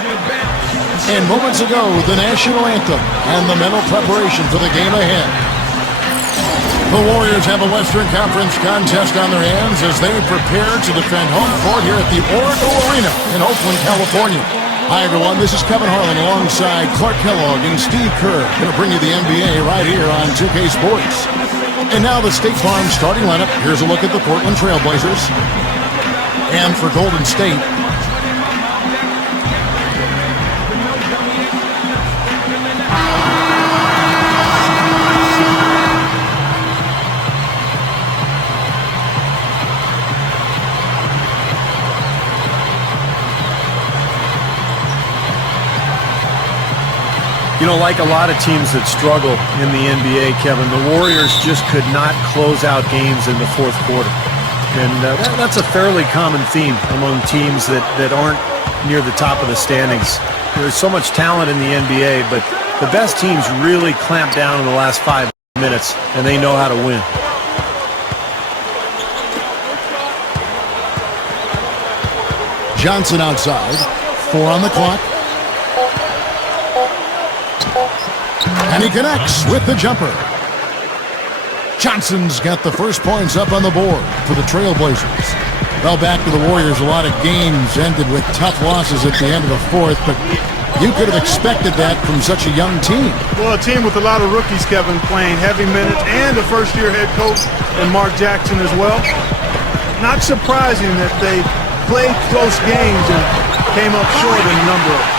And moments ago, the national anthem and the mental preparation for the game ahead. The Warriors have a Western Conference contest on their hands as they prepare to defend home court here at the Oracle Arena in Oakland, California. Hi, everyone. This is Kevin Harlan alongside Clark Kellogg and Steve Kerr. Going to bring you the NBA right here on 2K Sports. And now the State Farm starting lineup. Here's a look at the Portland Trailblazers. And for Golden State, you know, like a lot of teams that struggle in the NBA, Kevin, the Warriors just could not close out games in the fourth quarter. And that's a fairly common theme among teams that aren't near the top of the standings. There's so much talent in the NBA, but the best teams really clamp down in the last 5 minutes, and they know how to win. Johnson outside. 4 on the clock. And he connects with the jumper. Johnson's got the first points up on the board for the Trailblazers. Well, back to the Warriors, a lot of games ended with tough losses at the end of the fourth, but you could have expected that from such a young team. Well, a team with a lot of rookies, Kevin, playing heavy minutes, and a first-year head coach and Mark Jackson as well. Not surprising that they played close games and came up short in a number of them.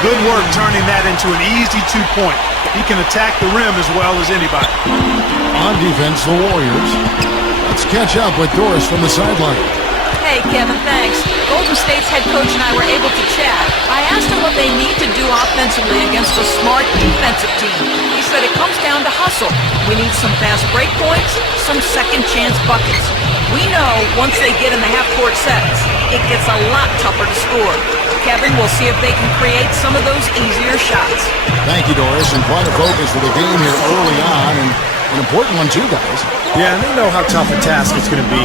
Good work turning that into an easy 2-point. He can attack the rim as well as anybody. On defense, the Warriors. Let's catch up with Doris from the sideline. Hey, Kevin, thanks. Golden State's head coach and I were able to chat. I asked him what they need to do offensively against a smart defensive team. He said it comes down to hustle. We need some fast break points, some second-chance buckets. We know once they get in the half-court sets, it gets a lot tougher to score. Kevin, we'll see if they can create some of those easier shots. Thank you, Doris, and quite a focus for the game here early on, and an important one too, guys. Yeah, and they know how tough a task it's going to be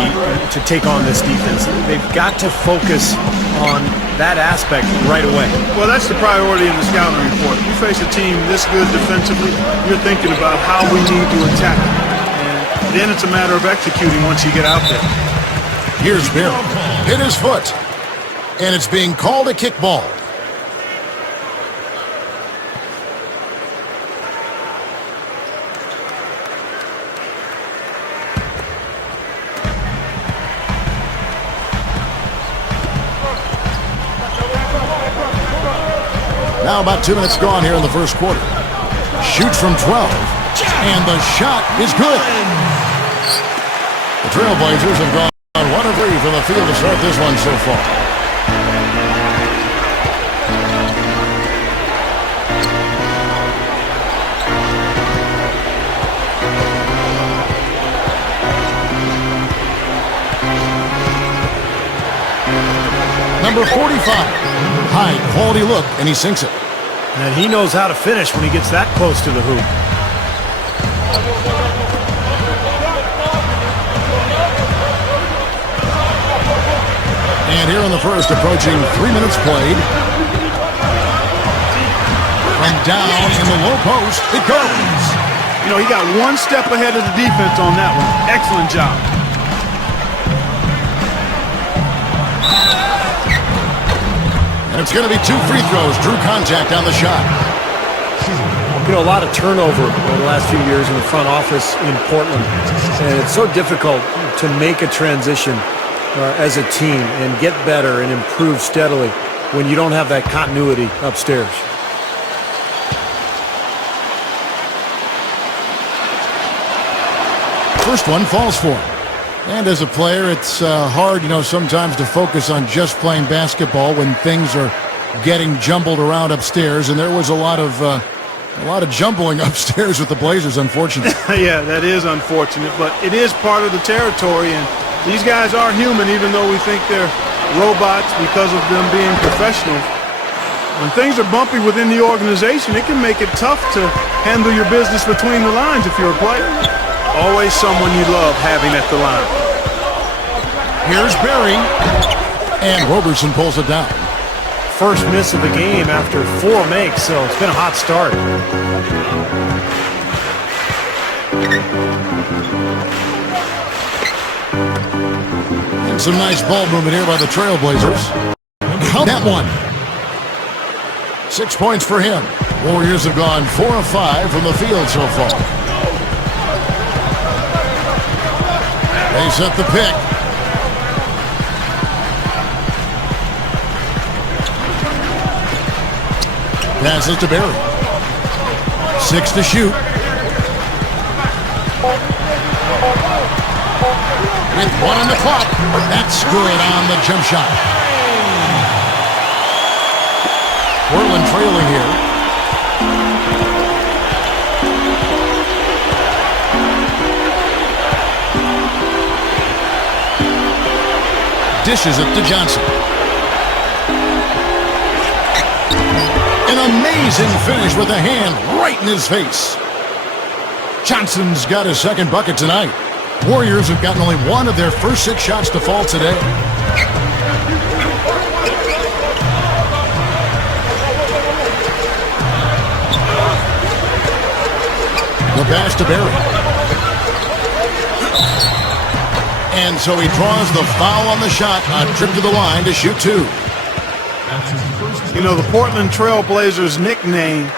to take on this defense. They've got to focus on that aspect right away. Well, that's the priority in the scouting report. You face a team this good defensively, you're thinking about how we need to attack. And then it's a matter of executing once you get out there. Here's Barry. Hit his foot. And it's being called a kickball. Now about 2 minutes gone here in the first quarter. Shoots from 12. And the shot is good. The Trailblazers have gone 1 of 3 from the field to start this one so far. Number 45. High quality look, and he sinks it. And he knows how to finish when he gets that close to the hoop. And here in the first, approaching 3 minutes played. And down in the low post, it goes. You know, he got 1 step ahead of the defense on that one. Excellent job. And it's going to be 2 free throws. Drew contact on the shot. You know, a lot of turnover over the last few years in the front office in Portland. And it's so difficult to make a transition as a team and get better and improve steadily when you don't have that continuity upstairs. First one falls for him. And as a player, it's hard, you know, sometimes to focus on just playing basketball when things are getting jumbled around upstairs. And there was a lot of jumbling upstairs with the Blazers, unfortunately. Yeah, that is unfortunate, but it is part of the territory. And these guys are human, even though we think they're robots because of them being professional. When things are bumpy within the organization, it can make it tough to handle your business between the lines if you're a player. Always someone you love having at the line. Here's Barry. And Roberson pulls it down. first miss of the game after 4 makes, so it's been a hot start. And some nice ball movement here by the Trailblazers. Count that one. 6 points for him. Warriors have gone 4 of 5 from the field so far. They set the pick. Passes to Barry. 6 to shoot. With 1 on the clock. That's good on the jump shot. Portland trailing here. Dishes it to Johnson. An amazing finish with a hand right in his face. Johnson's got his second bucket tonight. Warriors have gotten only 1 of their first 6 shots to fall today. The pass to Barry. And so he draws the foul on the shot, a trip to the line to shoot 2. You know, the Portland Trailblazers nickname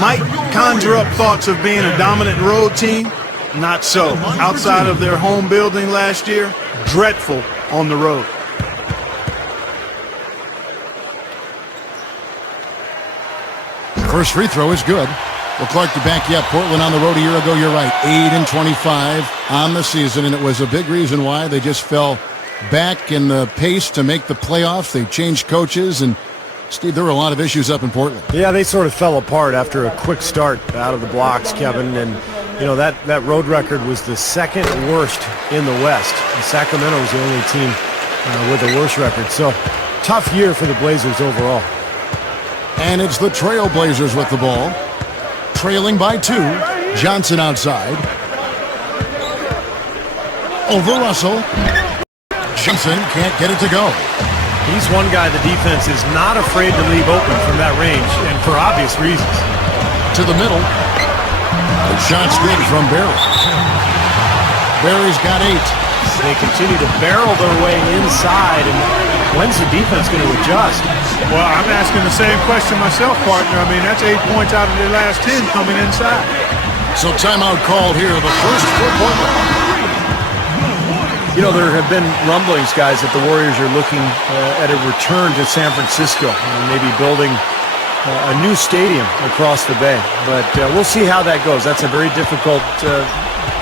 might conjure up thoughts of being a dominant road team. Not so. Outside of their home building last year, dreadful on the road. First free throw is good. Well, Clark, to back you up, Portland on the road a year ago, you're right, 8-25 on the season, and it was a big reason why they just fell back in the pace to make the playoffs. They changed coaches, and Steve, there were a lot of issues up in Portland. Yeah, they sort of fell apart after a quick start out of the blocks, Kevin, and you know that road record was the 2nd worst in the West. And Sacramento was the only team with a worse record. So, tough year for the Blazers overall. And it's the Trailblazers with the ball. Trailing by 2. Johnson outside. Over Russell. Johnson can't get it to go. He's one guy the defense is not afraid to leave open from that range, and for obvious reasons. To the middle. The shot's good from Barry. Barry's got 8. They continue to barrel their way inside, and when's the defense going to adjust? Well, I'm asking the same question myself, partner. I mean, that's 8 points out of their last 10 coming inside. So timeout called here, the first for Portland. You know, there have been rumblings, guys, that the Warriors are looking at a return to San Francisco and maybe building a new stadium across the bay. But we'll see how that goes. That's a very difficult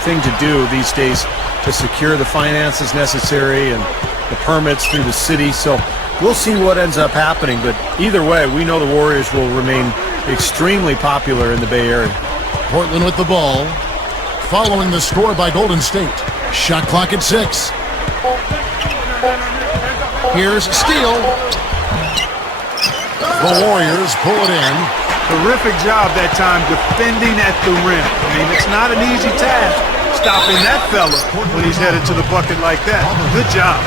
thing to do these days, to secure the finances necessary and the permits through the city. So we'll see what ends up happening. But either way, we know the Warriors will remain extremely popular in the Bay Area. Portland with the ball, following the score by Golden State. Shot clock at 6. Here's Steele. The Warriors pull it in. Terrific job that time defending at the rim. I mean, it's not an easy task stopping that fella when he's headed to the bucket like that. Good job.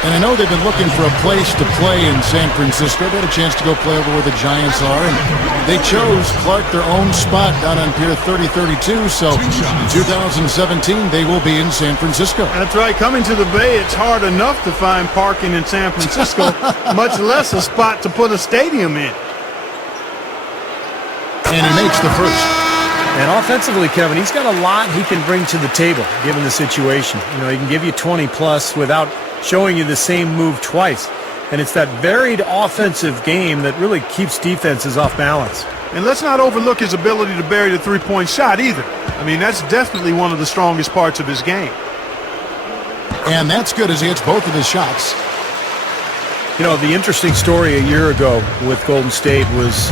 And I know they've been looking for a place to play in San Francisco. They had a chance to go play over where the Giants are, and they chose, Clark, their own spot down on Pier 3032. So in 2017, they will be in San Francisco. That's right. Coming to the Bay, it's hard enough to find parking in San Francisco, much less a spot to put a stadium in. And he makes the first. And offensively, Kevin, he's got a lot he can bring to the table, given the situation. You know, he can give you 20-plus without showing you the same move twice. And it's that varied offensive game that really keeps defenses off balance. And let's not overlook his ability to bury the three-point shot either. I mean, that's definitely one of the strongest parts of his game. And that's good as he hits both of his shots. You know, the interesting story a year ago with Golden State was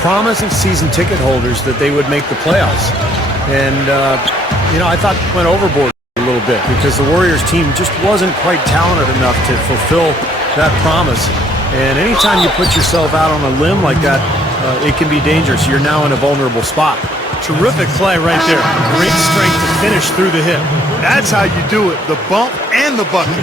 promising season ticket holders that they would make the playoffs. And, you know, I thought it went overboard a little bit because the Warriors team just wasn't quite talented enough to fulfill that promise. And anytime you put yourself out on a limb like that, it can be dangerous. You're now in a vulnerable spot. Terrific play right there. Great strength to finish through the hip. That's how you do it, the bump and the bucket.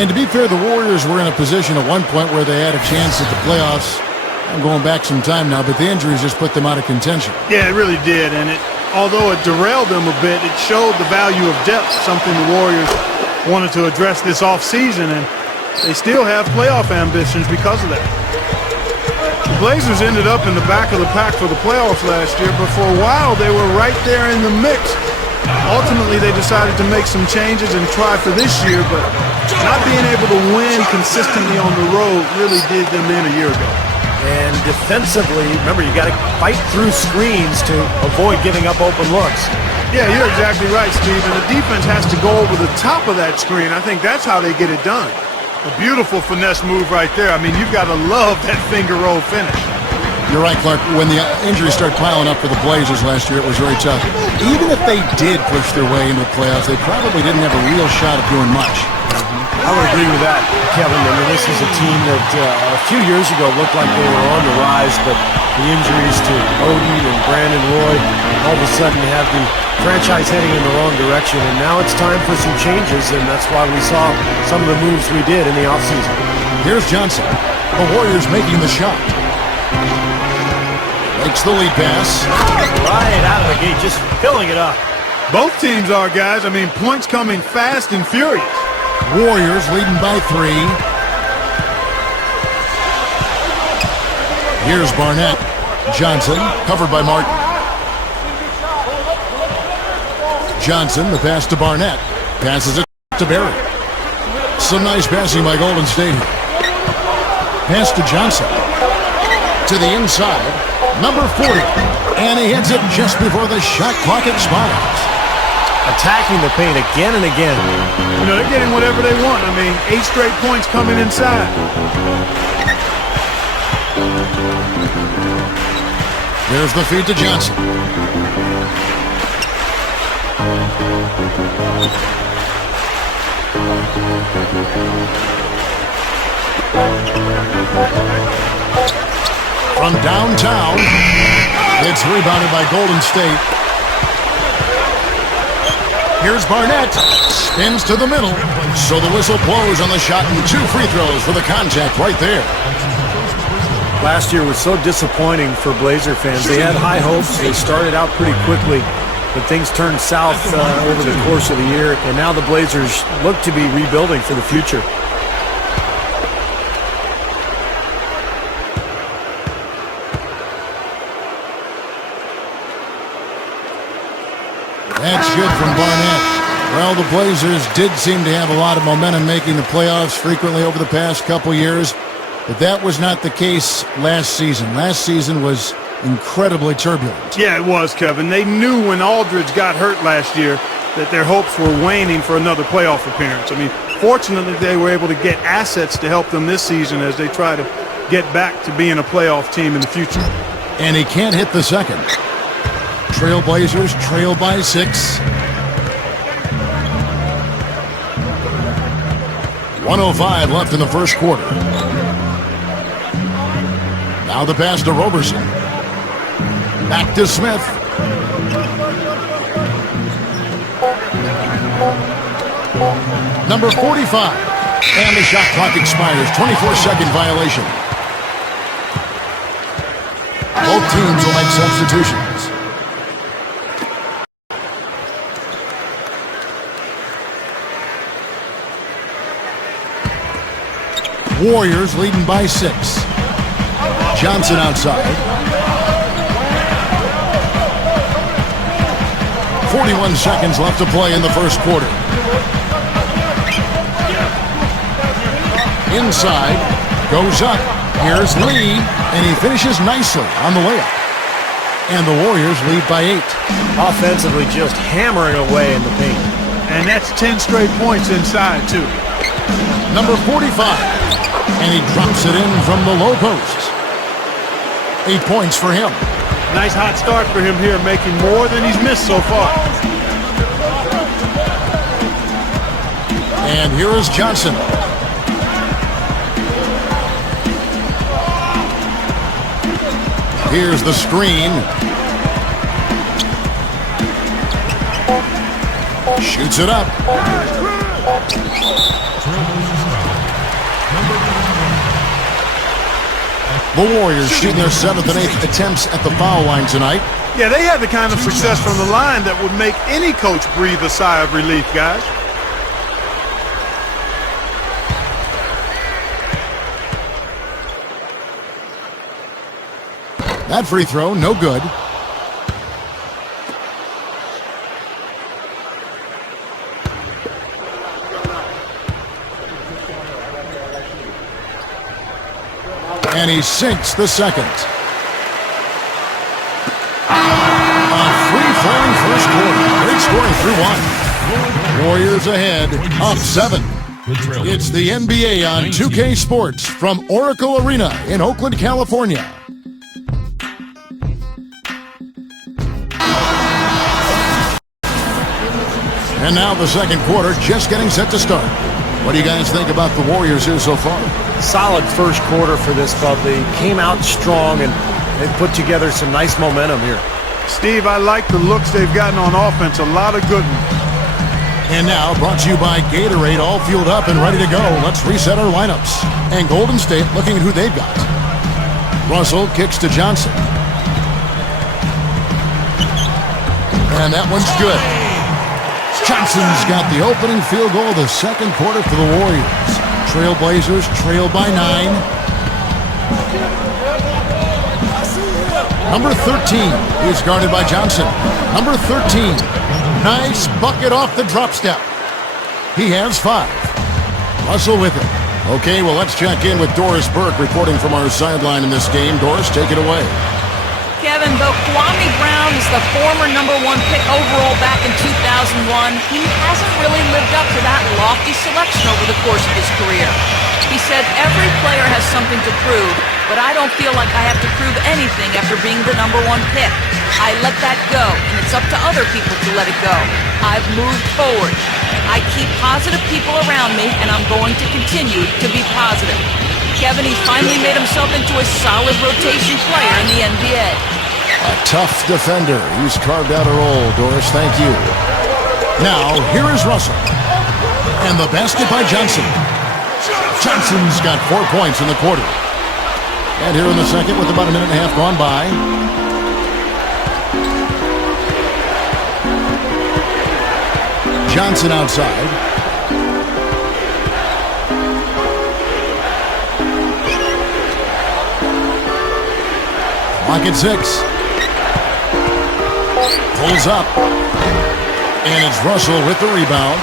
And to be fair, the Warriors were in a position at one point where they had a chance at the playoffs. I'm going back some time now, but the injuries just put them out of contention. Yeah, it really did, and although it derailed them a bit, it showed the value of depth, something the Warriors wanted to address this offseason, and they still have playoff ambitions because of that. The Blazers ended up in the back of the pack for the playoffs last year, but for a while they were right there in the mix. Ultimately, they decided to make some changes and try for this year, but not being able to win consistently on the road really did them in a year ago. And defensively, remember, you got to fight through screens to avoid giving up open looks. Yeah, you're exactly right, Steve. And the defense has to go over the top of that screen. I think that's how they get it done. A beautiful finesse move right there. I mean, you've got to love that finger roll finish. You're right, Clark. When the injuries started piling up for the Blazers last year, it was very tough. Even if they did push their way into the playoffs, they probably didn't have a real shot of doing much. I would agree with that, Kevin. I mean, this is a team that a few years ago looked like they were on the rise, but the injuries to Odin and Brandon Roy all of a sudden have the franchise heading in the wrong direction, and now it's time for some changes, and that's why we saw some of the moves we did in the offseason. Here's Johnson. The Warriors making the shot. Makes the lead pass. Right out of the gate, just filling it up. Both teams are, guys. I mean, points coming fast and furious. Warriors leading by 3. Here's Barnett. Johnson, covered by Martin. Johnson, the pass to Barnett. Passes it to Barry. Some nice passing by Golden State. Pass to Johnson. To the inside. Number 40. And he hits it just before the shot clock expires. Attacking the paint again and again. You know, they're getting whatever they want. I mean, 8 straight points coming inside. There's the feed to Johnson. From downtown, it's rebounded by Golden State. Here's Barnett. Spins to the middle. So the whistle blows on the shot and 2 free throws for the contact right there. Last year was so disappointing for Blazer fans. They had high hopes. They started out pretty quickly, but things turned south over the course of the year, and now the Blazers look to be rebuilding for the future. That's good from Barnett. Well, the Blazers did seem to have a lot of momentum making the playoffs frequently over the past couple years, but that was not the case last season. Last season was incredibly turbulent. Yeah, it was, Kevin. They knew when Aldridge got hurt last year that their hopes were waning for another playoff appearance. I mean, fortunately, they were able to get assets to help them this season as they try to get back to being a playoff team in the future. And he can't hit the second. Trailblazers trail by 6. 1:05 left in the first quarter. Now the pass to Roberson. Back to Smith. Number 45. And the shot clock expires. 24-second violation. Both teams will make substitutions. Warriors leading by 6. Johnson outside. 41 seconds left to play in the first quarter. Inside, goes up. Here's Lee, and he finishes nicely on the layup. And the Warriors lead by 8. Offensively, just hammering away in the paint. And that's 10 straight points inside, too. Number 45. And he drops it in from the low post. 8 points for him. Nice hot start for him here, making more than he's missed so far. And here is Johnson. Here's the screen. Shoots it up. The Warriors shooting their 7th and 8th attempts at the foul line tonight. Yeah, they had the kind of success from the line that would make any coach breathe a sigh of relief, guys. That free throw, no good. And he sinks the second. A free-flowing first quarter. Great scoring through 1. Warriors ahead, up 7. It's the NBA on 2K Sports from Oracle Arena in Oakland, California. And now the second quarter just getting set to start. What do you guys think about the Warriors here so far? Solid first quarter for this club. They came out strong and they put together some nice momentum here. Steve, I like the looks they've gotten on offense. A lot of good ones. And now, brought to you by Gatorade, all fueled up and ready to go. Let's reset our lineups. And Golden State looking at who they've got. Russell kicks to Johnson. And that one's good. Johnson's got the opening field goal of the second quarter for the Warriors. Trailblazers trail by 9. Number 13 is guarded by Johnson. Number 13. Nice bucket off the drop step. He has 5. Russell with it. Okay, well, let's check in with Doris Burke reporting from our sideline in this game. Doris, take it away. Kevin, though Kwame Brown is the former number 1 pick overall back in 2001, he hasn't really lived up to that lofty selection over the course of his career. He said every player has something to prove, but I don't feel like I have to prove anything after being the number 1 pick. I let that go, and it's up to other people to let it go. I've moved forward. I keep positive people around me, and I'm going to continue to be positive. Kevin, he's finally made himself into a solid rotation player in the NBA. A tough defender. He's carved out a role, Doris. Thank you. Now, here is Russell. And the basket by Johnson. Johnson's got 4 points in the quarter. And here in the second with about a minute and a half gone by. Johnson outside. Clock at 6. Pulls up. And it's Russell with the rebound.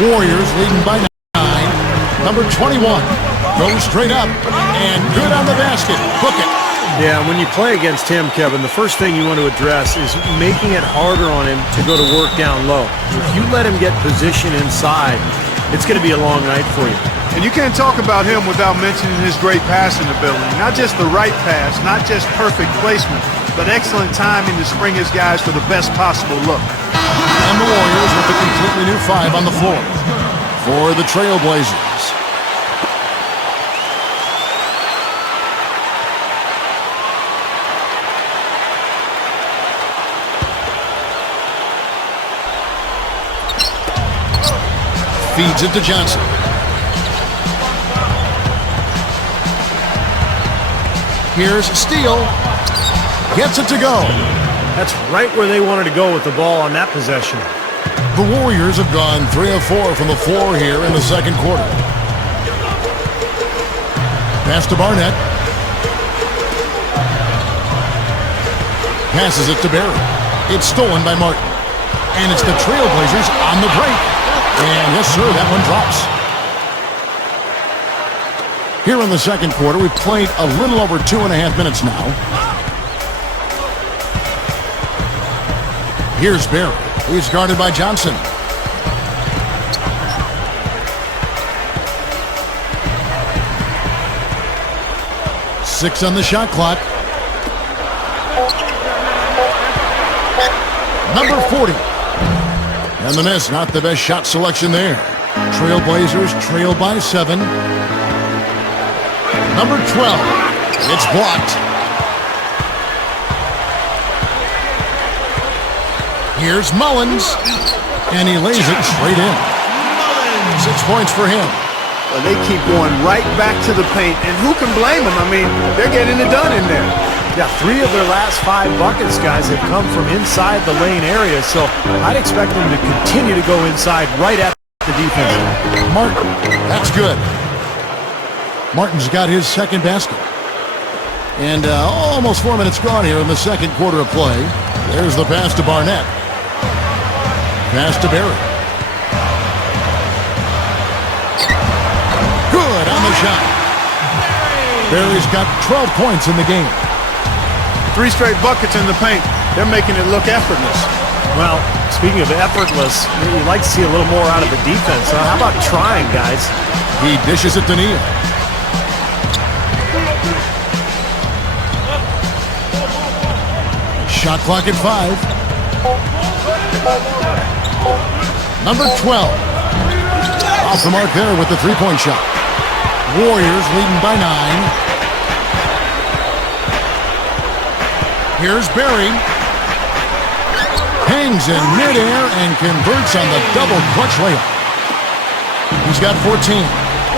Warriors leading by 9. Number 21 goes straight up. And good on the basket. Book it. Yeah, when you play against him, Kevin, the first thing you want to address is making it harder on him to go to work down low. If you let him get position inside, it's going to be a long night for you. And you can't talk about him without mentioning his great passing ability. Not just the right pass, not just perfect placement, but excellent timing to spring his guys to the best possible look. And the Warriors with a completely new 5 on the floor for the Trailblazers. Feeds it to Johnson. Here's Steele. Gets it to go. That's right where they wanted to go with the ball on that possession. The Warriors have gone 3 of 4 from the floor here in the second quarter. Pass to Barnett. Passes it to Barry. It's stolen by Martin. And it's the Trailblazers on the break. And yes, sir, that one drops. Here in the second quarter, we've played a little over 2.5 minutes now. Here's Barry. He's guarded by Johnson. Six on the shot clock. Number 40. And the miss, not the best shot selection there. Trailblazers trail by 7. Number 12. It's blocked. Here's Mullins. And he lays it straight in. 6 points for him. Well, they keep going right back to the paint, and who can blame them? I mean, they're getting it done in there. Yeah, 3 of their last 5 buckets, guys, have come from inside the lane area, so I'd expect them to continue to go inside right at the defense. Martin, that's good. Martin's got his second basket. And almost 4 minutes gone here in the second quarter of play. There's the pass to Barnett. Pass to Berry. Good on the shot. Berry's got 12 points in the game. 3 straight buckets in the paint. They're making it look effortless. Well, speaking of effortless, you'd like to see a little more out of the defense. How about trying, guys? He dishes it to Neal. Shot clock at 5. Number 12. Off the mark there with the three-point shot. Warriors leading by 9. Here's Berry. Hangs in midair and converts on the double clutch layup. He's got 14.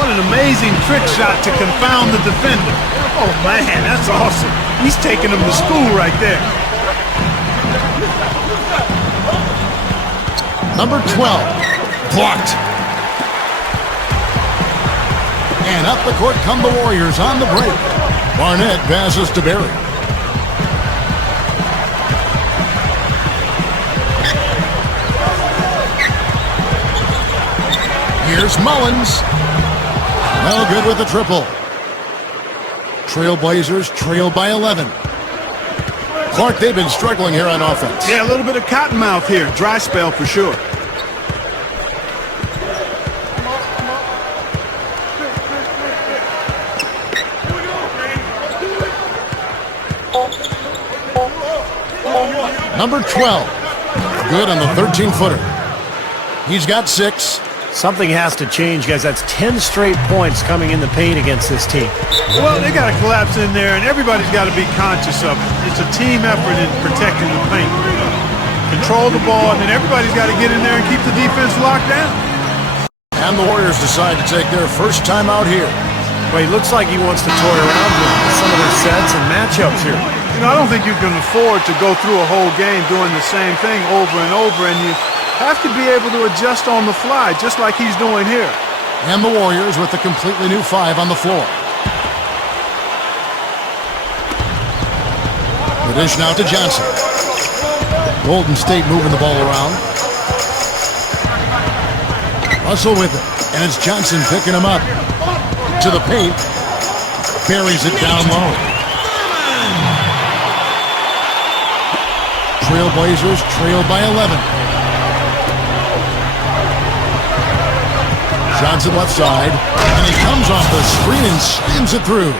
What an amazing trick shot to confound the defender. Oh, man, that's awesome. He's taking them to school right there. Number 12. Blocked. And up the court come the Warriors on the break. Barnett passes to Berry. Here's Mullins. Well, good with the triple. Trailblazers trail by 11. Clark, they've been struggling here on offense. Yeah, a little bit of cottonmouth here. Dry spell for sure. Number 12. Good on the 13-footer. He's got 6. Something has to change, guys. That's 10 straight points coming in the paint against this team. Well, they got to collapse in there, and everybody's got to be conscious of it. It's a team effort in protecting the paint. Control the ball, and then everybody's got to get in there and keep the defense locked down. And the Warriors decide to take their first time out here. Well, he looks like he wants to toy around with some of their sets and matchups here. You know, I don't think you can afford to go through a whole game doing the same thing over and over, and you have to be able to adjust on the fly, just like he's doing here. And the Warriors with a completely new 5 on the floor. The dish now to Johnson. Golden State moving the ball around. Russell with it, and it's Johnson picking him up. To the paint. Buries it down low. Trailblazers trail by 11. Johnson left side, and he comes off the screen and slams it through.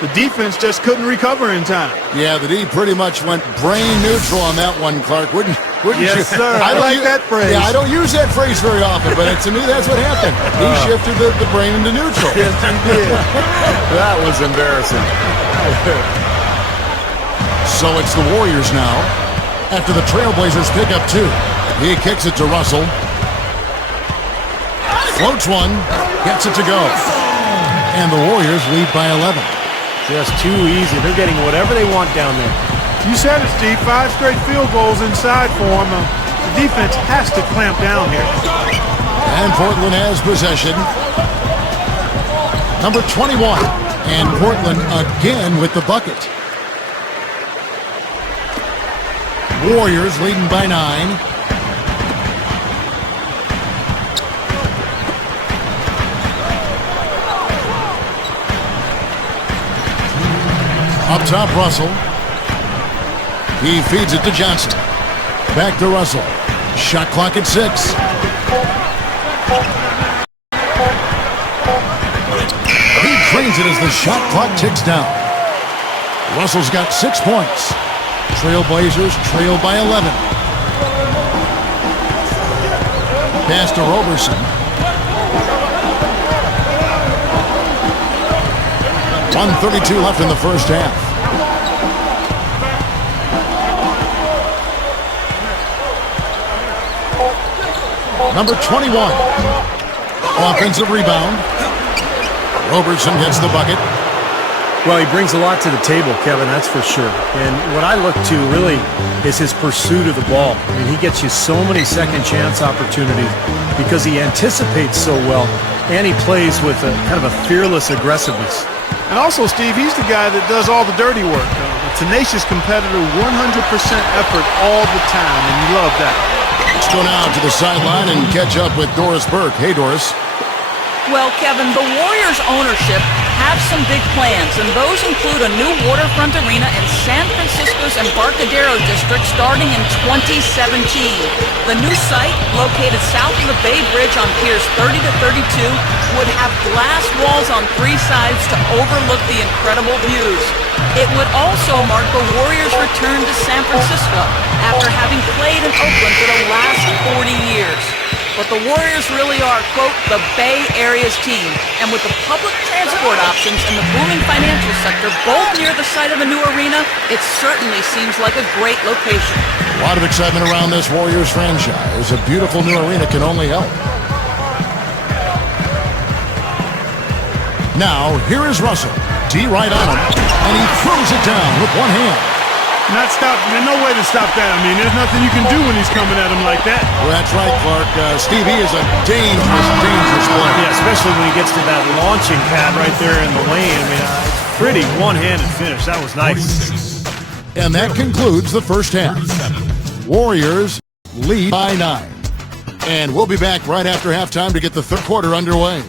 The defense just couldn't recover in time. Yeah, the D pretty much went brain neutral on that one, Clark. Wouldn't you? Yes, sir. I like that phrase. Yeah, I don't use that phrase very often, but to me, that's what happened. He shifted the brain into neutral. Yes, he did. That was embarrassing. So it's the Warriors now. After the Trailblazers pick up 2. He kicks it to Russell. Floats one, gets it to go. And the Warriors lead by 11. Just too easy. They're getting whatever they want down there. You said it, Steve. 5 straight field goals inside for them. The defense has to clamp down here. And Portland has possession. Number 21. And Portland again with the bucket. Warriors leading by 9. Up top, Russell. He feeds it to Johnson. Back to Russell. Shot clock at 6. He drains it as the shot clock ticks down. Russell's got 6 points. Trailblazers trail by 11. Pass to Roberson. 1:32 left in the first half. Number 21. Offensive rebound. Roberson gets the bucket. Well, he brings a lot to the table, Kevin, that's for sure. And what I look to really is his pursuit of the ball. I mean, he gets you so many second chance opportunities because he anticipates so well, and he plays with a kind of a fearless aggressiveness. And also, Steve, he's the guy that does all the dirty work. A tenacious competitor, 100% effort all the time, and you love that. Let's go now to the sideline and catch up with Doris Burke. Hey, Doris. Well, Kevin, the Warriors' ownership have some big plans, and those include a new waterfront arena in San Francisco's Embarcadero district starting in 2017. The new site, located south of the Bay Bridge on Piers 30 to 32, would have glass walls on 3 sides to overlook the incredible views. It would also mark the Warriors' return to San Francisco after having played in Oakland for the last 40 years. But the Warriors really are, quote, the Bay Area's team. And with the public transport options and the booming financial sector both near the site of the new arena, it certainly seems like a great location. A lot of excitement around this Warriors franchise. A beautiful new arena can only help. Now, here is Russell. D right on him, and he throws it down with one hand. Not stop. There's no way to stop that. I mean, there's nothing you can do when he's coming at him like that. Well, that's right, Clark. Stevie is a dangerous, dangerous player. Yeah, especially when he gets to that launching pad right there in the lane. I mean, pretty one-handed finish. That was nice. And that concludes the first half. Warriors lead by 9. And we'll be back right after halftime to get the third quarter underway.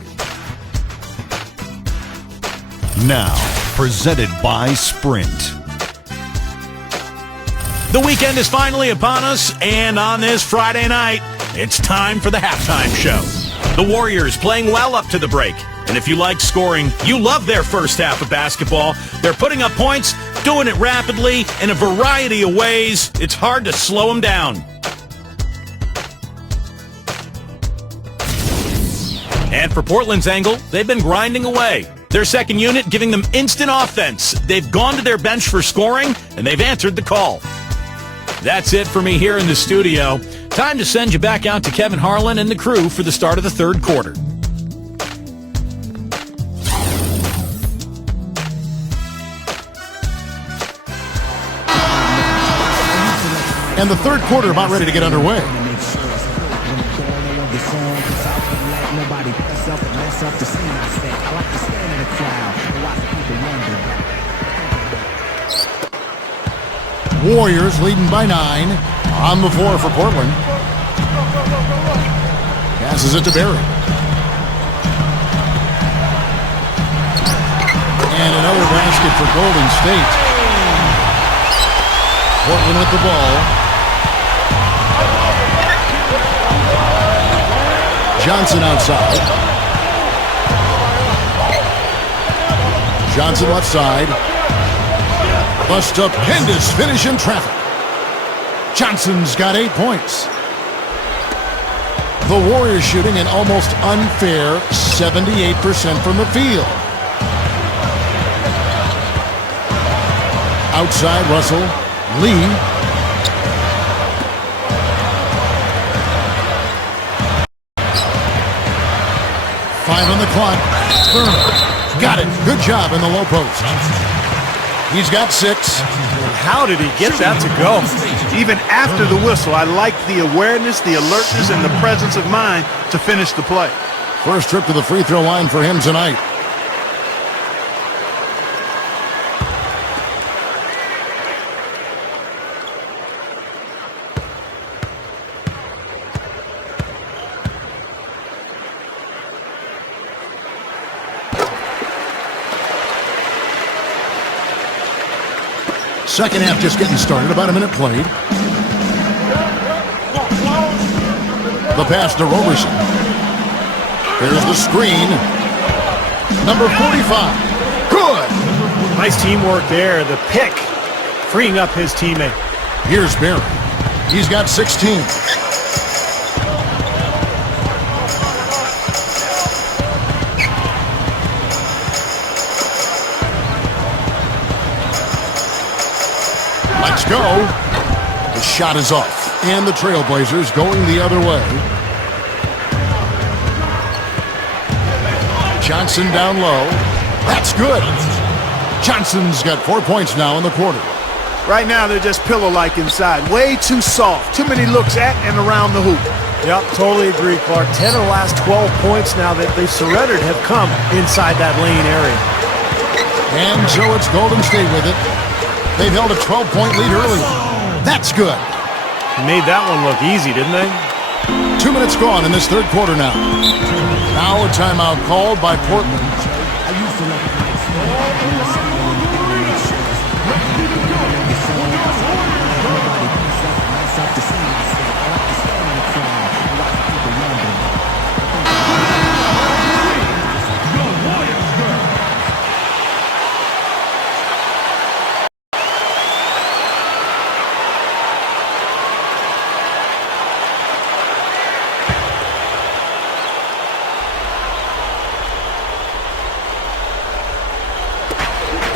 Now, presented by Sprint. The weekend is finally upon us, and on this Friday night, it's time for the halftime show. The Warriors playing well up to the break. And if you like scoring, you love their first half of basketball. They're putting up points, doing it rapidly, in a variety of ways. It's hard to slow them down. And for Portland's angle, they've been grinding away. Their second unit giving them instant offense. They've gone to their bench for scoring, and they've answered the call. That's it for me here in the studio. Time to send you back out to Kevin Harlan and the crew for the start of the third quarter. And the third quarter about ready to get underway. Warriors leading by 9. On the floor for Portland. Passes it to Barry. And another basket for Golden State. Portland with the ball. Johnson outside. Johnson left side. A stupendous finish in traffic. Johnson's got 8 points. The Warriors shooting an almost unfair 78% from the field. Outside Russell. Lee. Five on the clock. Thurman. Got it. Good job in the low post. He's got 6. How did he get that to go? Even after the whistle, I like the awareness, the alertness, and the presence of mind to finish the play. First trip to the free throw line for him tonight. Second half just getting started, about a minute played. The pass to Roberson. There's the screen. Number 45. Good. Nice teamwork there. The pick, freeing up his teammate. Here's Barry. He's got 16. Let's go. The shot is off. And the Trailblazers going the other way. Johnson down low. That's good. Johnson's got 4 points now in the quarter. Right now, they're just pillow-like inside. Way too soft. Too many looks at and around the hoop. Yep, totally agree, Clark. 10 of the last 12 points now that they've surrendered have come inside that lane area. And so it's Golden State with it. They've held a 12-point lead early. That's good. Made that one look easy, didn't they? 2 minutes gone in this third quarter now. Now a timeout called by Portland.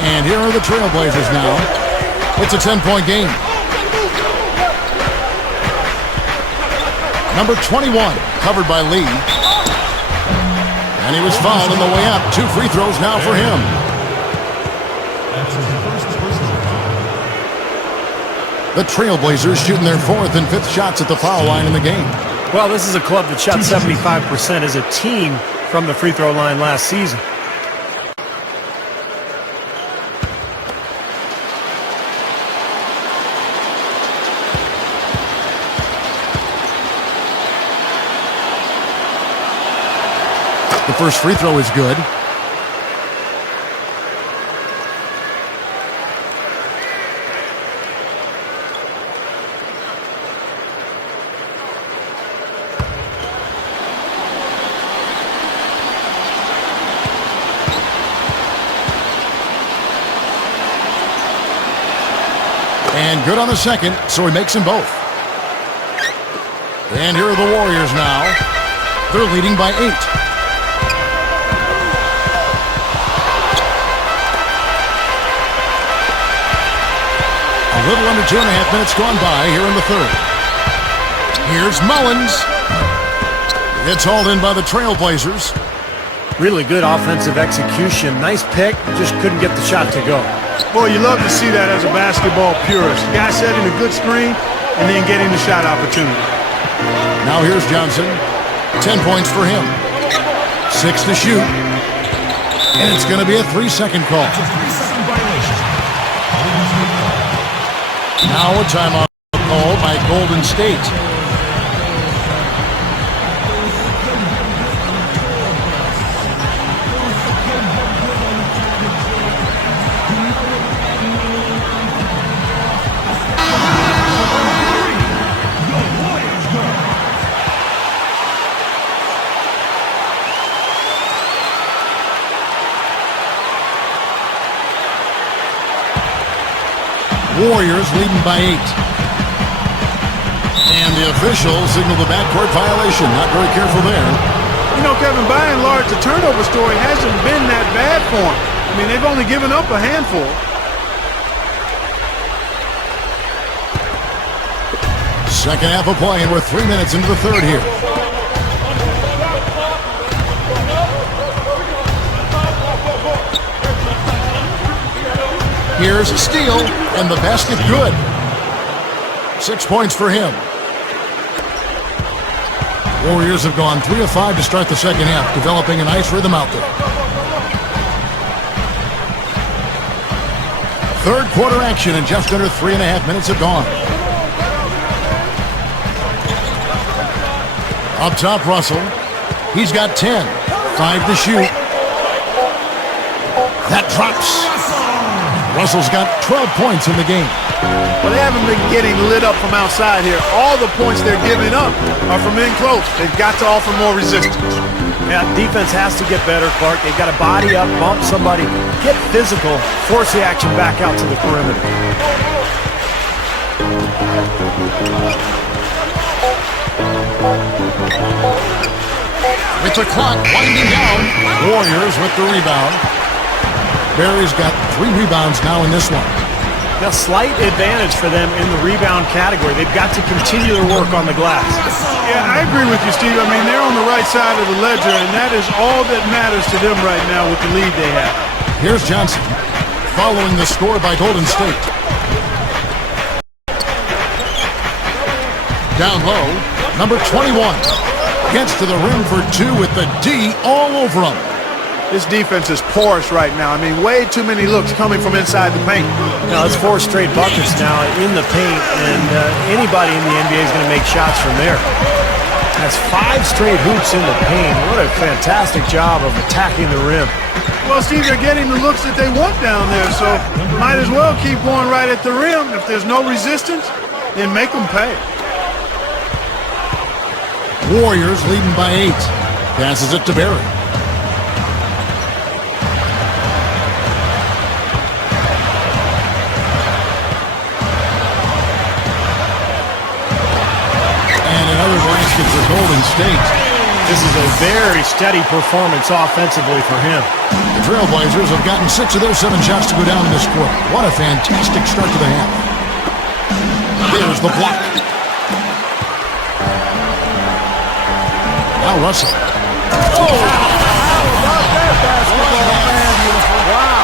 And here are the Trailblazers now. It's a 10-point game. Number 21, covered by Lee. And he was fouled on the way up. 2 free throws now for him. The Trailblazers shooting their 4th and 5th shots at the foul line in the game. Well, this is a club that shot 75% as a team from the free throw line last season. The first free throw is good. And good on the second, so he makes them both. And here are the Warriors now. They're leading by 8. A little under 2.5 minutes gone by here in the third. Here's Mullins. It's hauled in by the Trailblazers. Really good offensive execution. Nice pick, just couldn't get the shot to go. Boy, you love to see that as a basketball purist. The guy setting a good screen and then getting the shot opportunity. Now here's Johnson. 10 points for him. 6 to shoot. And it's going to be a 3-second call. Now a timeout call by Golden State. Warriors leading by 8. And the official signaled the backcourt violation. Not very careful there. You know, Kevin, by and large, the turnover story hasn't been that bad for them. I mean, they've only given up a handful. Second half of play, and we're 3 minutes into the third here. Here's a steal, and the basket good. 6 points for him. Warriors have gone 3 of 5 to start the second half, developing a nice rhythm out there. Third quarter action, and just under 3.5 minutes have gone. Up top, Russell. He's got 10. 5 to shoot. That drops. Russell's got 12 points in the game. Well, they haven't been getting lit up from outside here. All the points they're giving up are from in close. They've got to offer more resistance. Yeah, defense has to get better, Clark. They've got to body up, bump somebody, get physical, force the action back out to the perimeter. With the clock winding down, Warriors with the rebound. Barry's got 3 rebounds now in this one. Now, slight advantage for them in the rebound category. They've got to continue their work on the glass. Yeah, I agree with you, Steve. I mean, they're on the right side of the ledger, and that is all that matters to them right now with the lead they have. Here's Johnson, following the score by Golden State. Down low, number 21. Gets to the rim for two with the D all over him. This defense is porous right now. I mean, way too many looks coming from inside the paint. Now, it's 4 straight buckets now in the paint, and anybody in the NBA is going to make shots from there. That's 5 straight hoops in the paint. What a fantastic job of attacking the rim. Well, Steve, they're getting the looks that they want down there, so might as well keep going right at the rim. If there's no resistance, then make them pay. Warriors leading by 8. Passes it to Barry. For Golden State. This is a very steady performance offensively for him. The Trailblazers have gotten 6 of their 7 shots to go down in this quarter. What a fantastic start to the half. There's the block. Now Russell. Oh! Wow.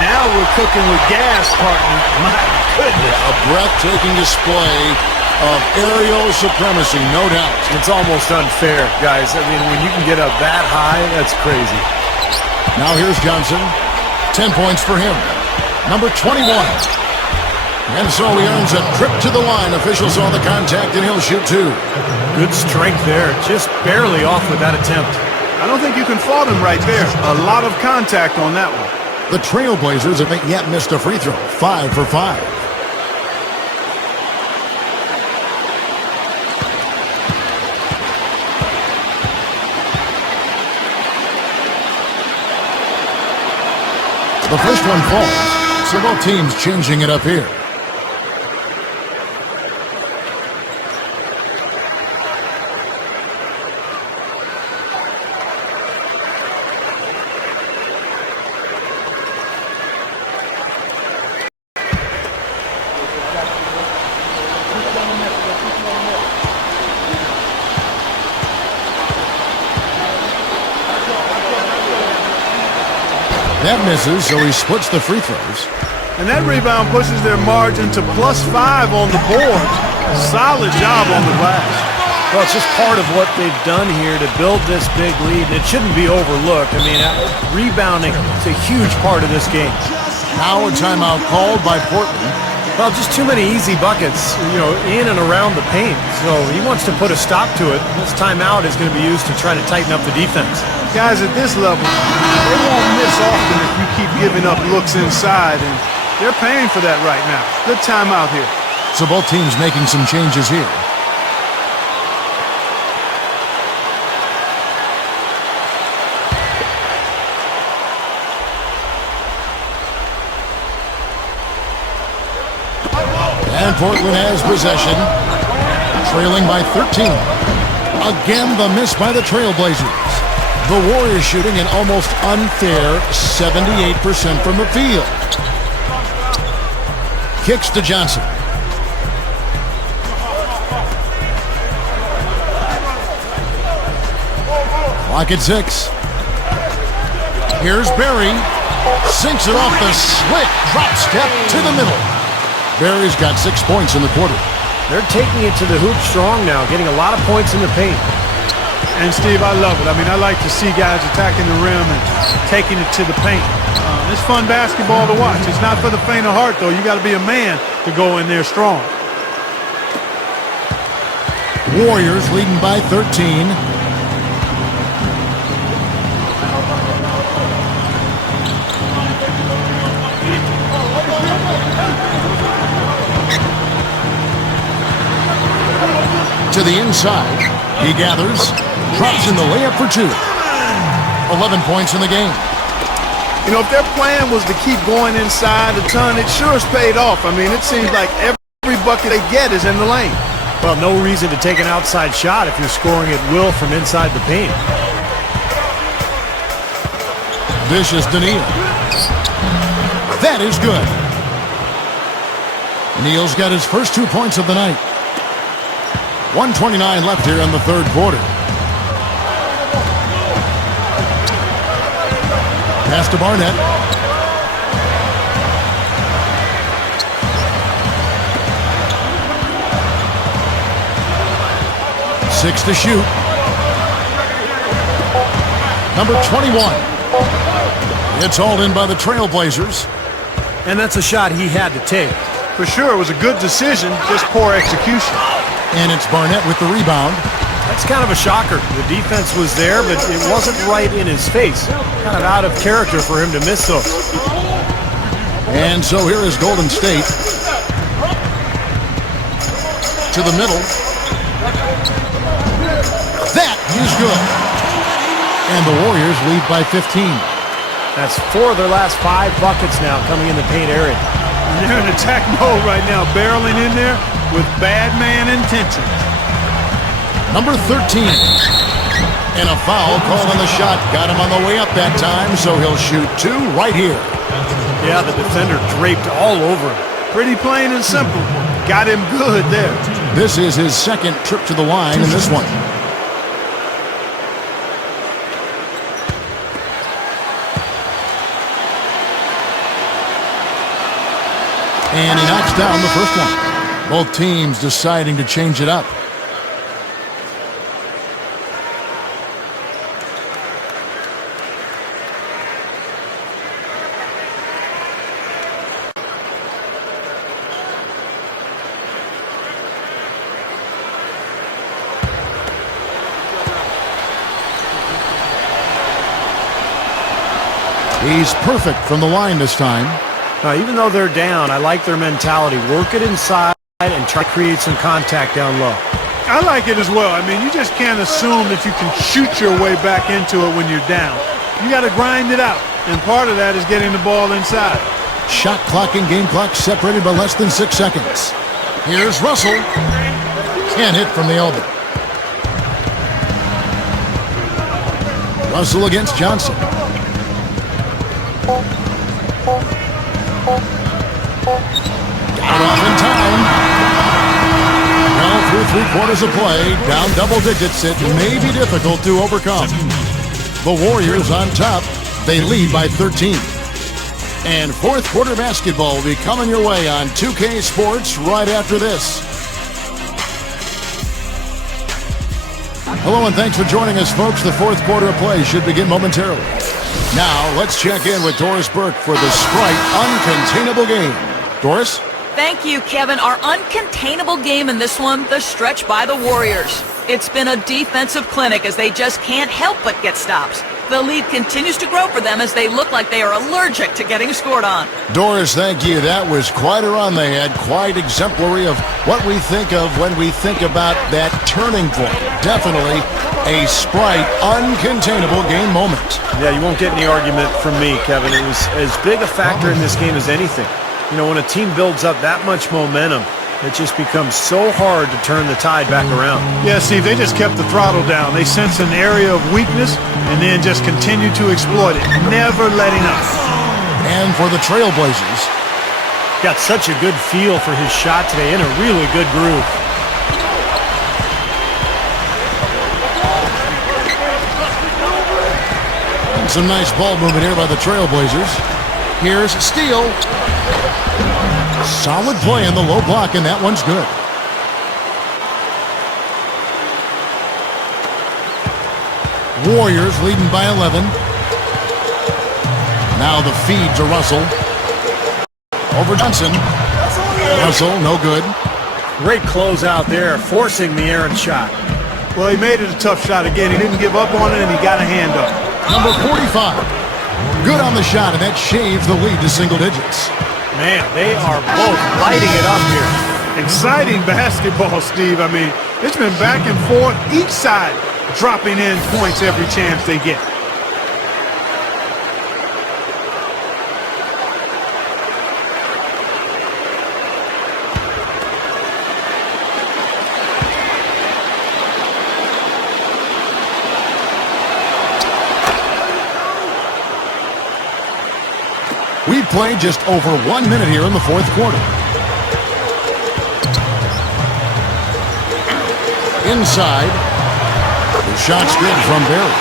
Now we're cooking with gas, partner. My goodness. A breathtaking display of aerial supremacy, no doubt. It's almost unfair, guys. I mean, when you can get up that high, that's crazy. Now here's Johnson. 10 points for him. Number 21. And so he earns a trip to the line. Officials saw the contact, and he'll shoot 2. Good strength there. Just barely off with that attempt. I don't think you can fault him right there. A lot of contact on that one. The Trailblazers haven't yet missed a free throw. 5 for 5. The first one falls, so both teams changing it up here. That misses, so he splits the free throws. And that rebound pushes their margin to +5 on the board. Solid job on the glass. Well, it's just part of what they've done here to build this big lead, and it shouldn't be overlooked. I mean, rebounding is a huge part of this game. Now a timeout called by Portland. Well, just too many easy buckets, you know, in and around the paint. So he wants to put a stop to it. This timeout is going to be used to try to tighten up the defense. Guys, at this level, they won't miss often if you keep giving up looks inside, and they're paying for that right now. Good timeout here. So both teams making some changes here. And Portland has possession, trailing by 13. Again, the miss by the Trailblazers. The Warriors shooting an almost unfair 78% from the field. Kicks to Johnson. Clock at 6. Here's Barry. Sinks it off the slick drop step to the middle. Barry's got 6 points in the quarter. They're taking it to the hoop strong now, getting a lot of points in the paint. And, Steve, I love it. I mean, I like to see guys attacking the rim and taking it to the paint. It's fun basketball to watch. It's not for the faint of heart, though. You got to be a man to go in there strong. Warriors leading by 13. To the inside. He gathers. Drops in the layup for 2. 11 points in the game. You know, if their plan was to keep going inside a ton, it sure has paid off. I mean, it seems like every bucket they get is in the lane. Well, no reason to take an outside shot if you're scoring at will from inside the paint. Vicious Daniil. That is good. Neal's got his first 2 points of the night. 1:29 left here in the third quarter. Pass to Barnett. Six to shoot. Number 21. It's hauled in by the Trailblazers. And that's a shot he had to take. For sure, it was a good decision, just poor execution. And it's Barnett with the rebound. That's kind of a shocker. The defense was there, but it wasn't right in his face. Kind of out of character for him to miss those. And so here is Golden State. To the middle. That is good. And the Warriors lead by 15. That's 4 of their last 5 buckets now coming in the paint area. They're in attack mode right now, barreling in there with bad man intentions. Number 13. And a foul called on the shot. Got him on the way up that time, so he'll shoot 2 right here. Yeah, the defender draped all over him. Pretty plain and simple. Got him good there. This is his second trip to the line in this one. And he knocks down the first one. Both teams deciding to change it up. He's perfect from the line this time. Even though they're down, I like their mentality. Work it inside and try to create some contact down low. I like it as well. I mean, you just can't assume that you can shoot your way back into it when you're down. You got to grind it out, and part of that is getting the ball inside. Shot clock and game clock separated by less than 6 seconds. Here's Russell. Can't hit from the elbow. Russell against Johnson. Got it off in time. Now through 3/4 of play, down double digits, it may be difficult to overcome. The Warriors on top, they lead by 13. And fourth quarter basketball will be coming your way on 2K Sports right after this. Hello and thanks for joining us, folks. The fourth quarter of play should begin momentarily. Now, let's check in with Doris Burke for the Sprite Uncontainable Game. Doris? Thank you, Kevin. Our uncontainable game in this one, the stretch by the Warriors. It's been a defensive clinic as they just can't help but get stops. The lead continues to grow for them as they look like they are allergic to getting scored on. Doris, thank you. That was quite a run they had, quite exemplary of what we think of when we think about that turning point. Definitely a Sprite uncontainable game moment. Yeah, you won't get any argument from me, Kevin. It was as big a factor in this game as anything. You know, when a team builds up that much momentum, it just becomes so hard to turn the tide back around. Yeah, Steve, they just kept the throttle down. They sensed an area of weakness and then just continued to exploit it, never letting up. And for the Trailblazers, got such a good feel for his shot today, in a really good groove. some nice ball movement here by the Trailblazers. Here's Steele. Solid play in the low block, and that one's good. Warriors leading by 11. Now the feed to Russell. Over Johnson. Russell, no good. Great close out there, forcing the errant shot. Well, he made it a tough shot again. He didn't give up on it, and he got a hand up. Number 45. Good on the shot, and that shaves the lead to single digits. Man, they are both lighting it up here. Exciting basketball, Steve. I mean, it's been back and forth, each side dropping in points every chance they get. We played just over 1 minute here in the fourth quarter. Inside. The shot's good from Barry.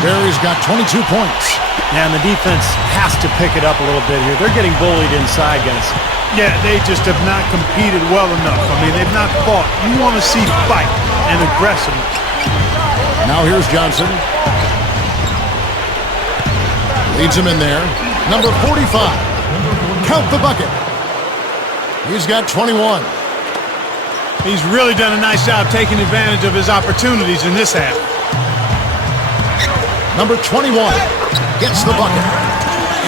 Barry's got 22 points. And the defense has to pick it up a little bit here. They're getting bullied inside, guys. Yeah, they just have not competed well enough. I mean, they've not fought. You want to see fight and aggressiveness. Now here's Johnson. Leads him in there. Number 45. Count the bucket. He's got 21. He's really done a nice job taking advantage of his opportunities in this half. Number 21 gets the bucket.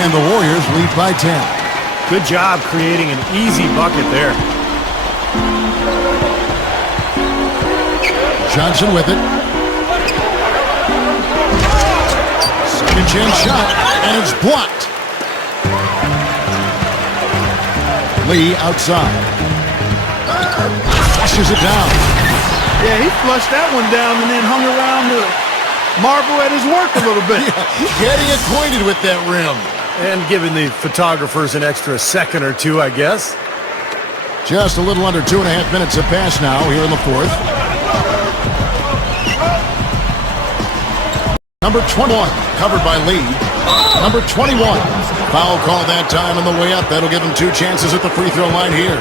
And the Warriors lead by 10. Good job creating an easy bucket there. Johnson with it. Second chance shot, and it's blocked. Lee outside. Flushes it down. Yeah, he flushed that one down and then hung around to marvel at his work a little bit. Yeah, getting acquainted with that rim. And giving the photographers an extra second or two, I guess. Just a little under 2.5 minutes have passed now here in the fourth. Number 21, covered by Lee. Number 21, foul call that time on the way up. That'll give him 2 chances at the free throw line here.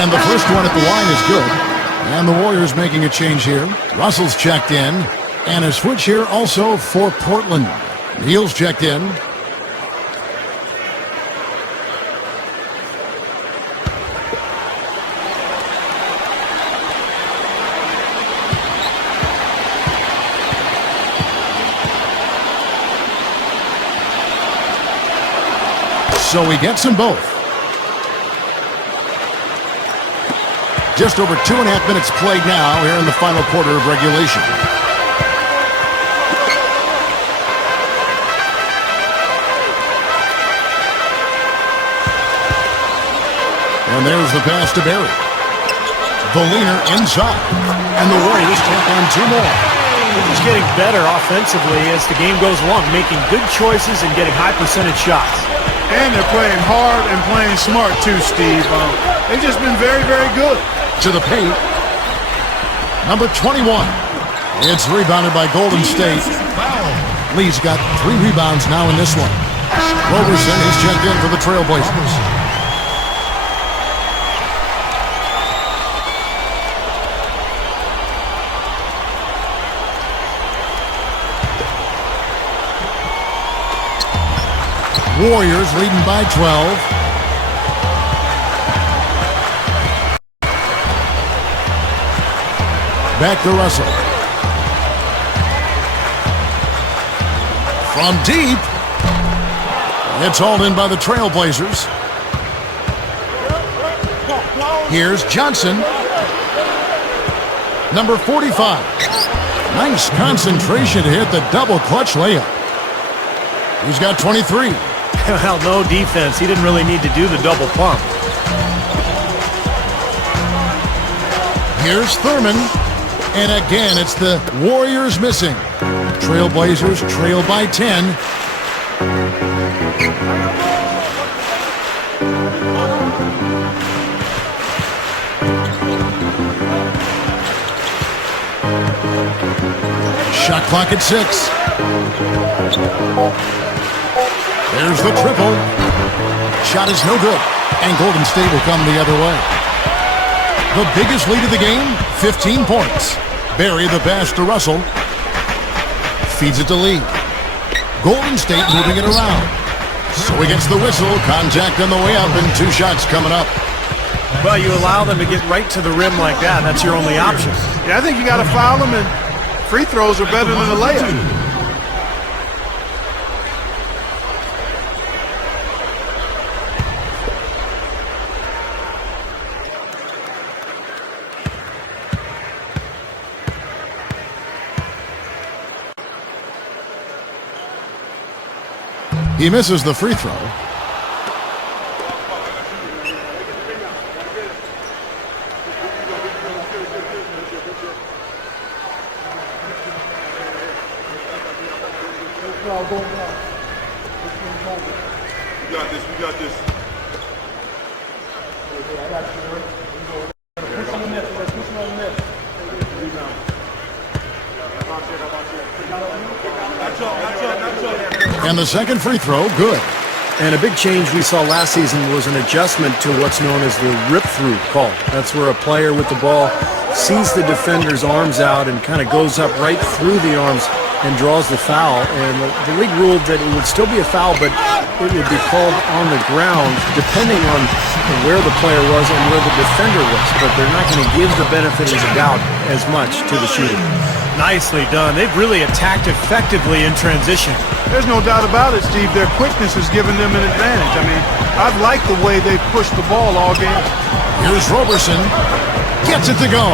And the first one at the line is good. And the Warriors making a change here. Russell's checked in. And a switch here also for Portland. Neal's checked in. So he gets them both. Just over 2.5 minutes played now here in the final quarter of regulation. And there's the pass to Barry. The leaner inside. And the Warriors take on 2 more. They're just getting better offensively as the game goes along, making good choices and getting high percentage shots. And they're playing hard and playing smart too, Steve. They've just been very, very good. To the paint. Number 21. It's rebounded by Golden State. Lee's got 3 rebounds now in this one. Roberson is checked in for the Trailblazers. Warriors leading by 12. Back to Russell. From deep. It's hauled in by the Trailblazers. Here's Johnson. Number 45. Nice concentration to hit the double clutch layup. He's got 23. Well, no defense. He didn't really need to do the double pump. Here's Thurman. And again, it's the Warriors missing. Trailblazers trail by 10. Shot clock at 6. There's the triple. Shot is no good. And Golden State will come the other way. The biggest lead of the game, 15 points. Barry the pass to Russell. Feeds it to Lee. Golden State moving it around. So he gets the whistle. Contact on the way up and 2 shots coming up. Well, you allow them to get right to the rim like that. That's your only option. Yeah, I think you got to foul them, and free throws are better than a layup. He misses the free throw. We got this, we got this. And the second free throw, good. And a big change we saw last season was an adjustment to what's known as the rip-through call. That's where a player with the ball sees the defender's arms out and kind of goes up right through the arms and draws the foul. And the league ruled that it would still be a foul, but it would be called on the ground depending on where the player was and where the defender was. But they're not going to give the benefit of the doubt as much to the shooter. Nicely done. They've really attacked effectively in transition. There's no doubt about it, Steve. Their quickness has given them an advantage. I mean, I've liked the way they've pushed the ball all game. Here's Roberson. Gets it to go.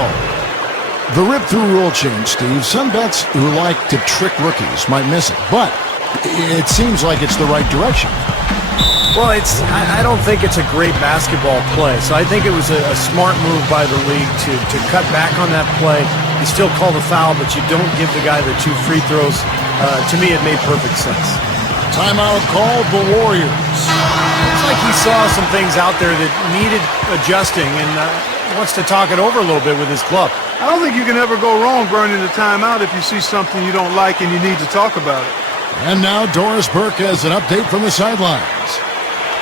The rip-through rule change, Steve. Some vets who like to trick rookies might miss it, but it seems like it's the right direction. Well, I don't think it's a great basketball play, so I think it was a smart move by the league to cut back on that play. You still call the foul, but you don't give the guy the 2 free throws. To me, it made perfect sense. Timeout called the Warriors. Looks like he saw some things out there that needed adjusting and wants to talk it over a little bit with his club. I don't think you can ever go wrong burning the timeout if you see something you don't like and you need to talk about it. And now Doris Burke has an update from the sidelines.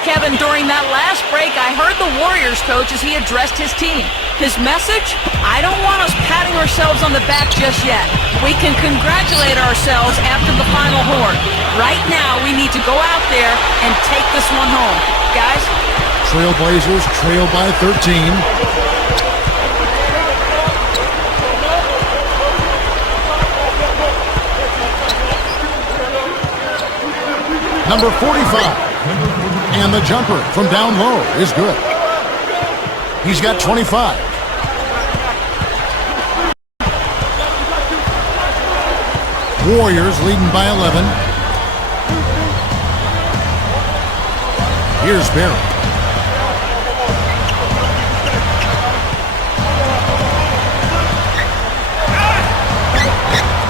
Kevin, during that last break, I heard the Warriors coach as he addressed his team. His message? I don't want us patting ourselves on the back just yet. We can congratulate ourselves after the final horn. Right now, we need to go out there and take this one home. Guys? Trailblazers trail by 13. Number 45. And the jumper from down low is good. He's got 25. Warriors leading by 11. Here's Barry.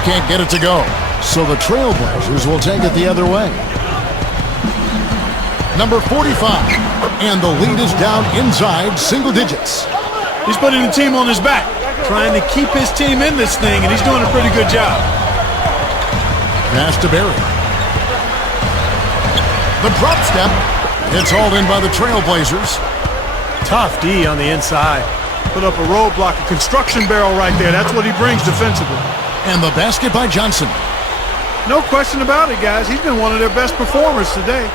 Can't get it to go. So the Trailblazers will take it the other way. Number 45, and the lead is down inside single digits. He's putting the team on his back, trying to keep his team in this thing, and he's doing a pretty good job. Pass to Barry. The drop step. It's hauled in by the Trailblazers. Tough D on the inside. Put up a roadblock, a construction barrel right there. That's what he brings defensively. And the basket by Johnson. No question about it, guys. He's been one of their best performers today.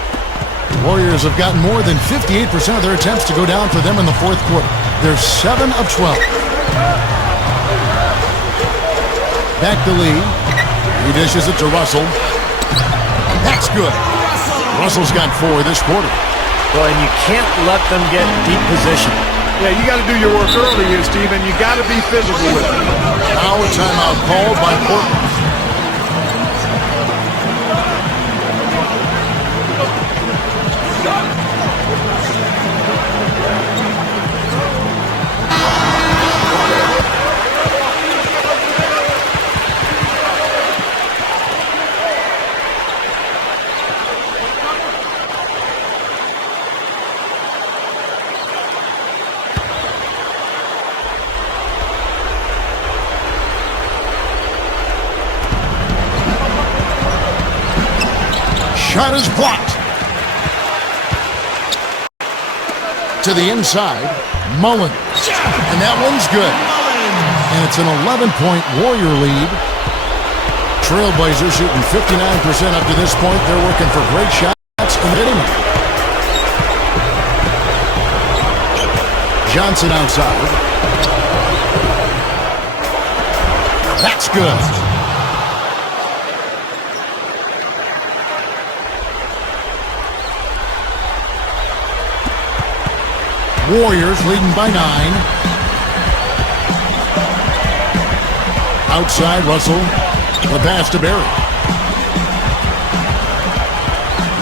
Warriors have gotten more than 58% of their attempts to go down for them in the fourth quarter. They're 7 of 12. Back to Lee. He dishes it to Russell. That's good. Russell's got 4 this quarter. Well, and you can't let them get deep position. Yeah, you got to do your work early here, Steve, and you got to be physical with it. Now a timeout called by Portland. Shot is blocked. To the inside, Mullins. And that one's good. And it's an 11-point Warrior lead. Trailblazers shooting 59% up to this point. They're working for great shots and hitting them. Johnson outside. That's good. Warriors leading by 9. Outside, Russell. The pass to Barry.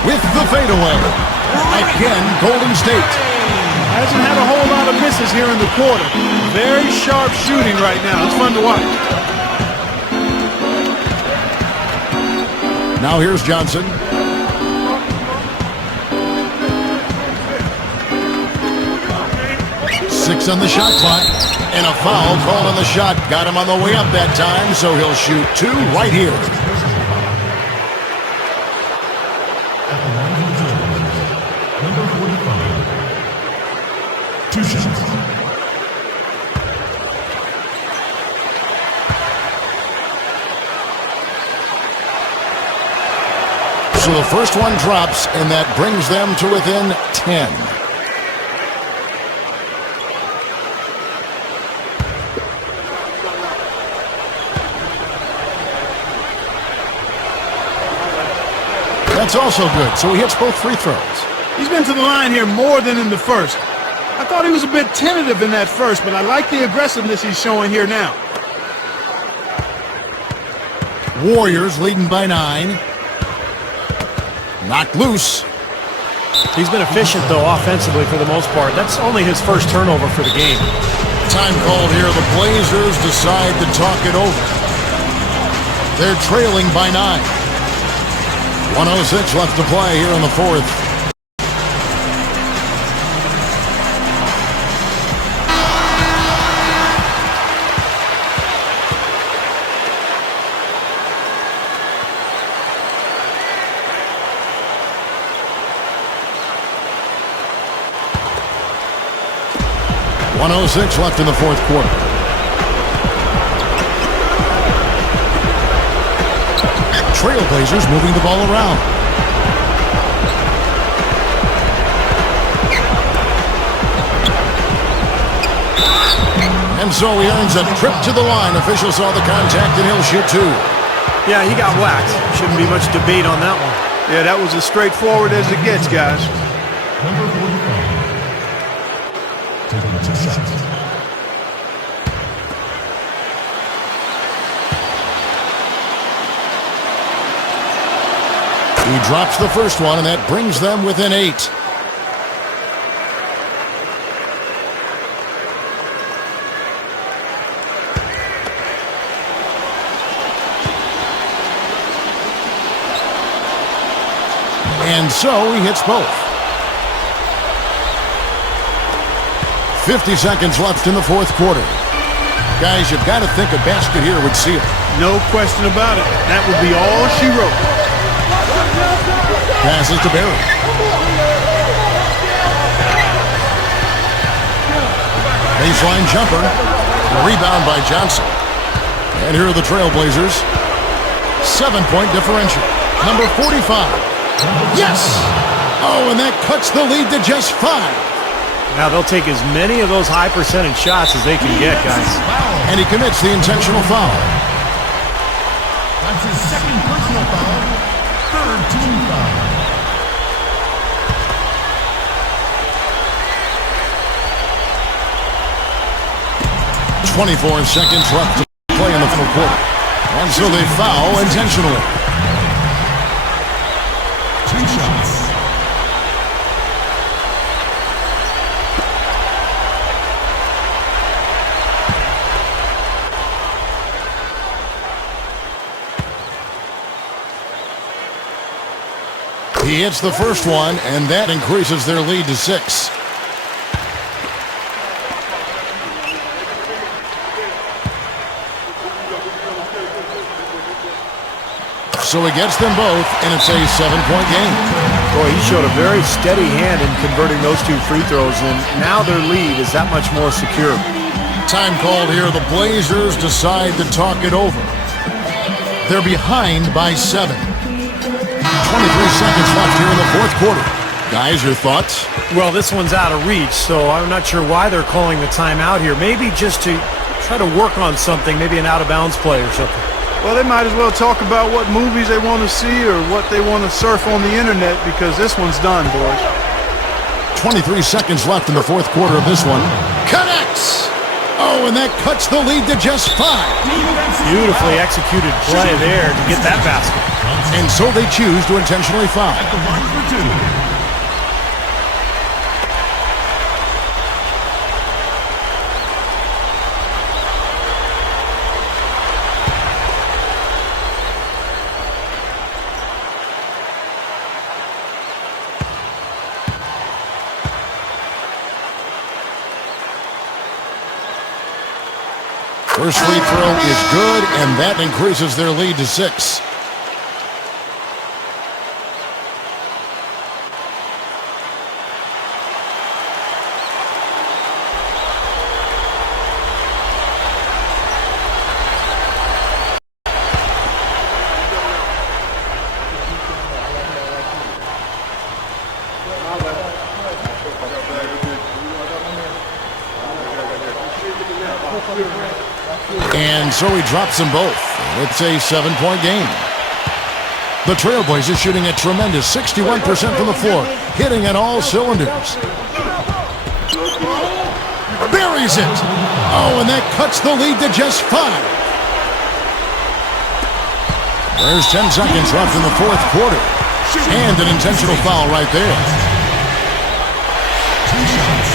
With the fadeaway. Again, Golden State. Hasn't had a whole lot of misses here in the quarter. Very sharp shooting right now. It's fun to watch. Now here's Johnson. Six on the shot clock. And a foul call on the shot. Got him on the way up that time, so he'll shoot 2 right here. Number 45. 2 shots. So the first one drops, and that brings them to within 10. That's also good, so he hits both free throws. He's been to the line here more than in the first. I thought he was a bit tentative in that first, but I like the aggressiveness he's showing here now. Warriors leading by 9. Knocked loose. He's been efficient, though, offensively for the most part. That's only his first turnover for the game. Time called here. The Blazers decide to talk it over. They're trailing by 9. 1:06 left to play here in the fourth. .106 left in the fourth quarter. Trailblazers moving the ball around. And so he earns a trip to the line. Officials saw the contact and he'll shoot 2. Yeah, he got whacked. Shouldn't be much debate on that one. Yeah, that was as straightforward as it gets, guys. Number 45. Taking 2 shots. He drops the first one, and that brings them within 8. And so he hits both. 50 seconds left in the fourth quarter. Guys, you've got to think a basket here would seal it. No question about it. That would be all she wrote. Passes to Barry. Baseline jumper. Rebound by Johnson. And here are the Trailblazers. 7-point differential. Number 45. Yes! Oh, and that cuts the lead to just 5. Now they'll take as many of those high percentage shots as they can get, guys. And he commits the intentional foul. That's his second personal foul. Third team foul. 24 seconds left to play in the final quarter. And so they foul intentionally. 2 shots. He hits the first one, and that increases their lead to 6. So he gets them both, and it's a 7-point game. Boy, he showed a very steady hand in converting those 2 free throws, and now their lead is that much more secure. Time called here. The Blazers decide to talk it over. They're behind by 7. 23 seconds left here in the fourth quarter. Guys, your thoughts? Well, this one's out of reach, so I'm not sure why they're calling the timeout here. Maybe just to try to work on something, maybe an out-of-bounds play or something. Well, they might as well talk about what movies they want to see or what they want to surf on the internet, because this one's done, boys. 23 seconds left in the fourth quarter of this one. Connects! Oh, and that cuts the lead to just 5. Beautifully executed play there to get that basket. And so they choose to intentionally foul. At the line for 2. First free throw is good, and that increases their lead to 6. And so he drops them both. It's a 7-point game. The Trailblazers shooting a tremendous 61% from the floor, hitting on all cylinders. Buries it. Oh, and that cuts the lead to just 5. There's 10 seconds left in the fourth quarter. And an intentional foul right there. 2 shots.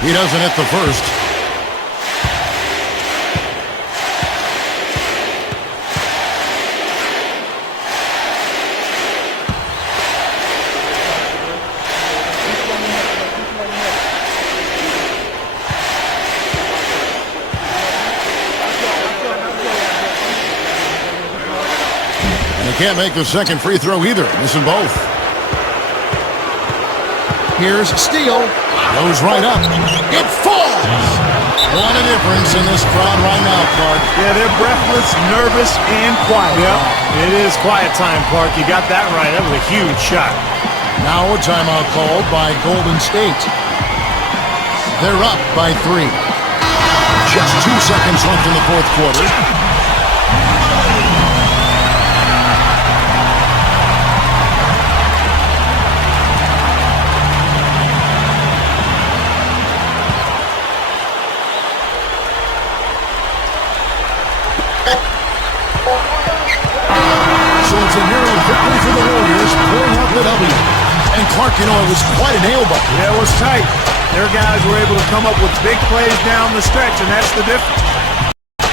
He doesn't hit the first. And he can't make the second free throw either, missing both. Here's Steele. Goes right up. It falls! What a difference in this crowd right now, Clark. Yeah, they're breathless, nervous, and quiet. Yep, it is quiet time, Clark. You got that right. That was a huge shot. Now a timeout called by Golden State. They're up by 3. Just 2 seconds left in the fourth quarter. So it's a narrow victory for the Warriors, pulling out the W. And Clark, you know, it was quite a nail-biter. Yeah, it was tight. Their guys were able to come up with big plays down the stretch, and that's the difference.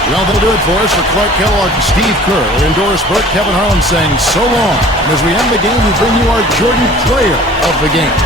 Well, that'll do it for us. For Clark Kellogg, Steve Kerr, and Doris Burke, Kevin Harlan saying so long. And as we end the game, we bring you our Jordan Player of the Game.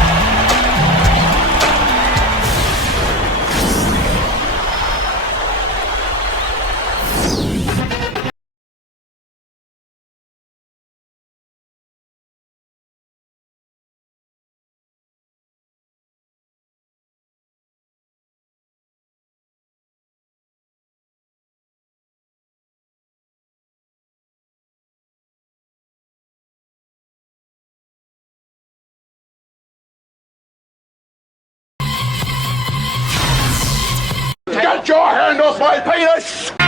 Get your hand off my penis!